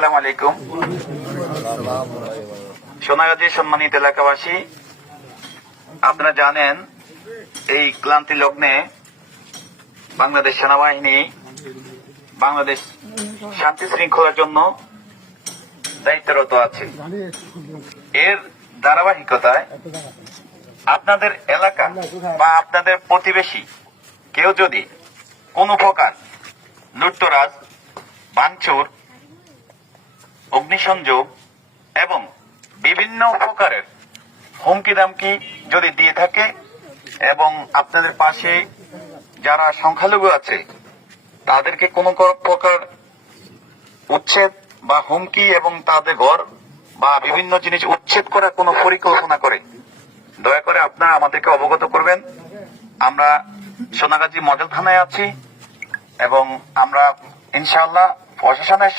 আসসালামু আলাইকুম। সোনাগাজী সম্মানিত এলাকাবাসী, আপনারা জানেন এই ক্লান্তি লগ্নে বাংলাদেশ সেনাবাহিনী বাংলাদেশ শান্তি শৃঙ্খলার জন্য দায়িত্বরত আছে। এর ধারাবাহিকতায় আপনাদের এলাকা বা আপনাদের প্রতিবেশী কেউ যদি কোনো প্রকার লুটতরাজ, ভাঙচুর, অগ্নিসংযোগ এবং বিভিন্ন প্রকারের হুমকি দামকি যদি দিয়ে থাকে এবং আপনাদের পাশে যারা সংখ্যালঘু আছে তাদেরকে কোনো প্রকার উচ্ছেদ বা হুমকি এবং তাদের ঘর বা বিভিন্ন জিনিস উচ্ছেদ করার কোনো পরিকল্পনা করে, দয়া করে আপনারা আমাদেরকে অবগত করবেন। আমরা সোনাগাজী মডেল থানায় আছি এবং আমরা ইনশাআল্লাহ প্রশাসনের